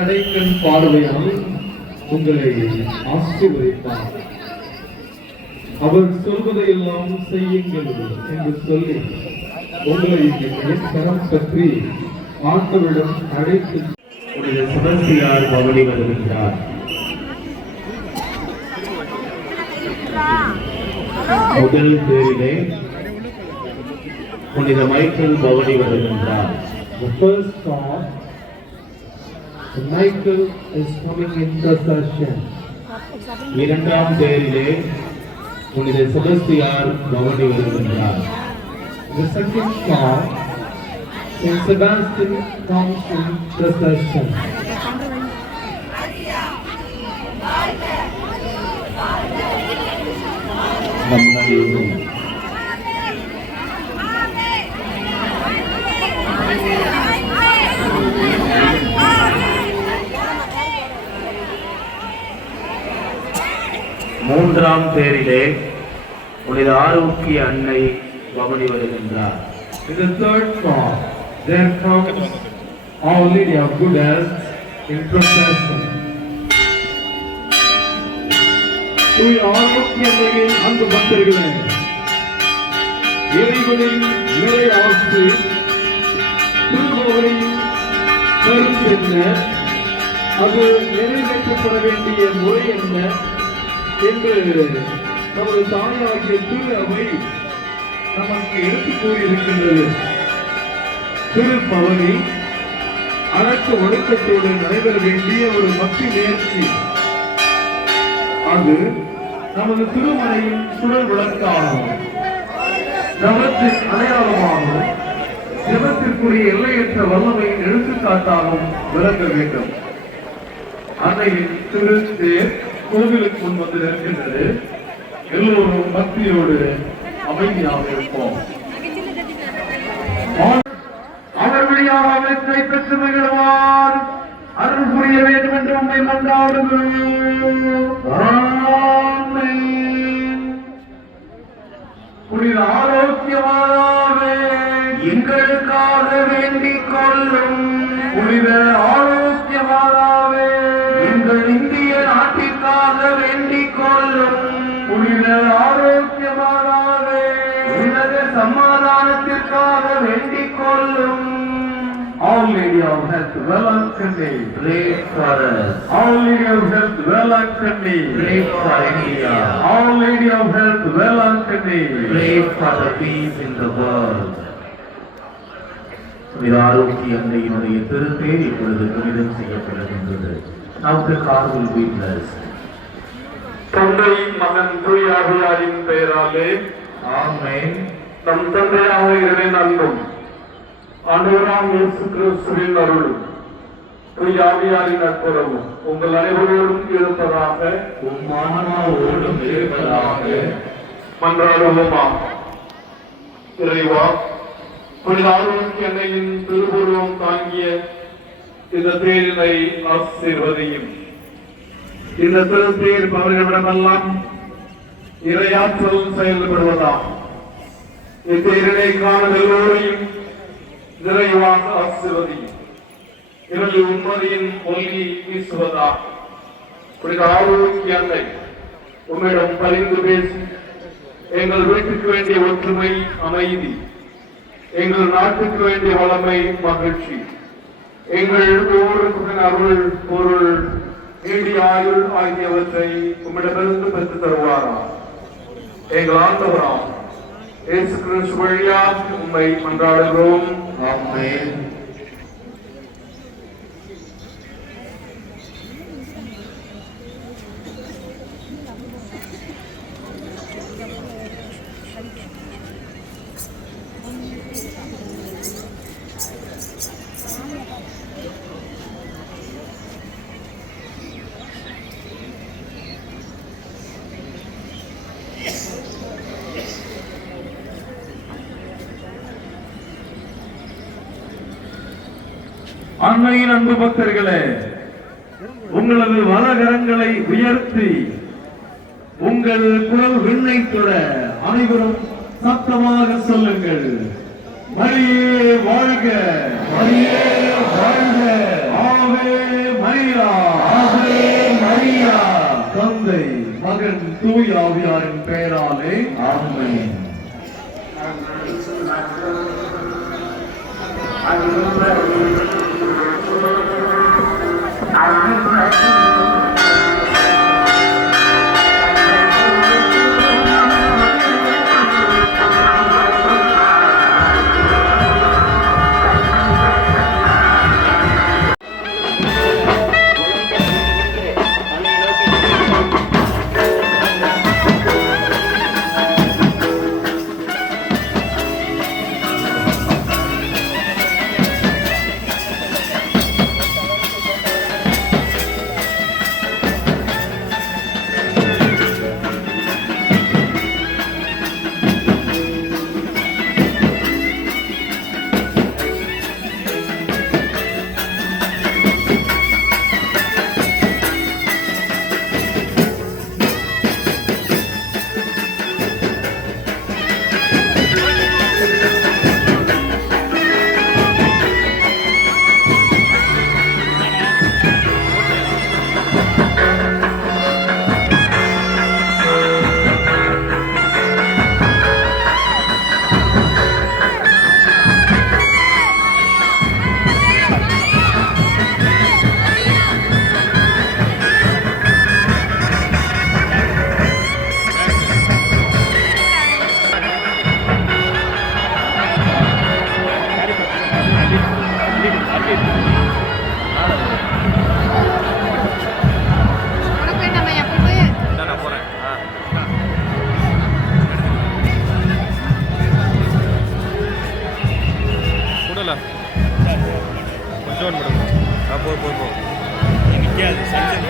கடைக்கண் பார்வையால் உங்களை ஆசீர்வதிப்பார். அவர் சொல்வதையெல்லாம் செய்யுங்கள் என்று சொல்லி உங்களை கரம் பற்றி ஆண்டவரிடம் அழைத்து செபஸ்தியார் பவனி வருகின்றார். முதல் தேரிலே புனித மைக்கேல் பவனி வருகின்றார். The first thought, Michael is coming in procession. இரண்டாம் தேரிலே புனித செபஸ்தியார் பவனி வருகின்றார். The second thought, Saint Sebastian comes in procession. மூன்றாம் தேரிலே புனித ஆரோக்கிய அன்னை பவனி வருகின்றார். In the third thought, there comes Our Lady of Good Health in procession. ஆரோக்கிய அன்னையின் அன்பு பக்தர்களே, இறைவனின் நிறை ஆசி திருபவனின் கருத்து என்ன, அது நிறைவேற்றப்பட வேண்டிய முறை என்ன என்று நமது தாயாகிய திரு அவை நமக்கு எடுத்து கூறியிருக்கின்றது. திருப்பவனி அடக்க ஒடுக்கத்தோடு நடைபெற வேண்டிய ஒரு பக்தி முயற்சி. அது நமது திருமலையின் சுழல் விளக்காகும், தவத்தின் அடையாளமாகவும் சிவத்திற்குரிய எல்லையற்ற வல்லமையின் எடுத்துக்காட்டாகவும் விளங்க வேண்டும். அன்னையின் திரு தேர் கோவிலுக்கு முன் வந்து நிற்கின்றது. எல்லோரும் பக்தியோடு அமைதியாக இருப்போம். அவர் வழியாக அவற்றை பெற்று மகிழ்வார் அருள் புரிய வேண்டும் என்று உண்மை மன்றாடுங்கள். புனித ஆரோக்கியமானவே எங்களுக்காக வேண்டிக் கொள்ளும். புனித ஆரோக்கியமானவே எங்கள் இந்திய நாட்டிற்காக வேண்டிக் கொள்ளும். புனித ஆரோக்கியமானவே உலக சமாதானத்திற்காக வேண்டிக் கொள்ளும். Our Lady of Health, well Ankani, pray for us. Our Lady of Health, well Ankani, pray for India. Our Lady of Health, well Ankani, pray for the peace in the world. புனித ஆரோக்கிய அன்னையினுடைய திருப்பேர் இப்பொழுது புனிதம் செய்யப்படுகின்றது. Now the car will be blessed. தந்தை மகன் தூய ஆவியாரின் பெயராலே ஆமென். நம் தந்தையாக இறைவன் அன்பும் ஆண்டவராம் இயேசு கிறிஸ்துவின் அருளும் தூய ஆவியாரின் நட்புறவும் உங்கள் அனைவரோடும் இருப்பதாக, உம்மானோடும் இருப்பதாக. மன்றாடுவோமா. இறைவா, புனித ஆரோக்கிய அன்னையின் திருவுருவம் தாங்கிய இந்த தேரினை ஆசீர்வதியும். இந்த திருத்தேர் அவர்களிடமெல்லாம் இறையாற்றல் செயல்படுவதாம். இத்தேரினை காணும் எல்லோரையும் நிறைவாக ஆசீர்வதியும். இவர்கள் உண்மதியின் ஒளி வீசுவதாக. புனித ஆரோக்கிய அன்னை உம்மிடம் பரிந்து பேசி எங்கள் வீட்டுக்கு வேண்டிய ஒற்றுமை, அமைதி, எங்கள் நாட்டுக்கு வேண்டிய வளமை, மகிழ்ச்சி, எங்கள் ஒவ்வொருக்கும் அருள், பொருள், நீடிய ஆயுள் ஆகியவற்றை உம்மிடமிருந்து பெற்றுத் தருவாரா. எங்கள் ஆண்டவராம் இயேசு கிறிஸ்து வழியாக உம்மை மன்றாடுகிறோம். ஆமென். அன்னையின் அன்பு பக்தர்களே, உங்களது வலகரங்களை உயர்த்தி உங்கள் குரல் விண்ணை தொட அனைவரும் சத்தமாக சொல்லுங்கள். மரியே வாழ்க, மரியே வாழ்க, ஆவே ஆவே மரியா, ஆவே மரியா. தந்தை, மகன், தூய ஆவியாரின் பெயராலே ஆமென். கொஞ்சம் போ நிற்காது சஞ்சன்